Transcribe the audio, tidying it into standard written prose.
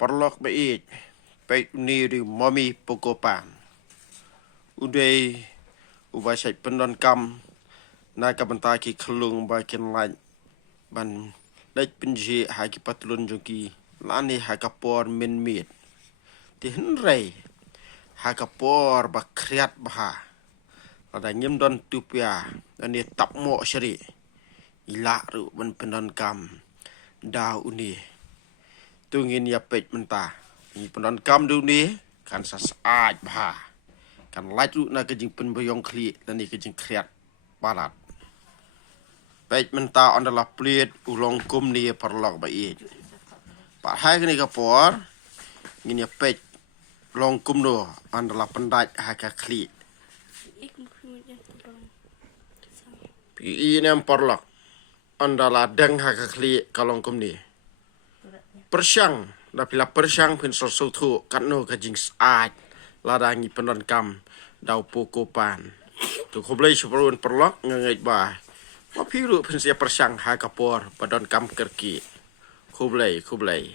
perlok baik baik ni di mami pokopan udai ubah saya pendon kam nak bentar ki kelung bakin lain ban lek penji haki patlun joki lani hakapor min mit ti henrei hakapor ba kriat bah ada nyem don tupia ani tap mo syari ila ru ban pendon kam da uni tungin ya pet mentah ni pendon kam du ni kan sasaat bah kan lait ru na kejing penboyong kli dan ni kejing kriat barat pet mentah adalah pliet ulong kum ni perlok baik pak hai ni kapor ngin ya pet long kum do adalah pendat haka kli pi nem perlok adalah deng haka kli kalong kum ni persyang da pila persyang pin sosutu kan no kejing saat ladangi pendon kam dau pokopan tu khoblai seperun perlok ngai ba ma piru pin sia persyang ha kapor pendon kam kerki khoblai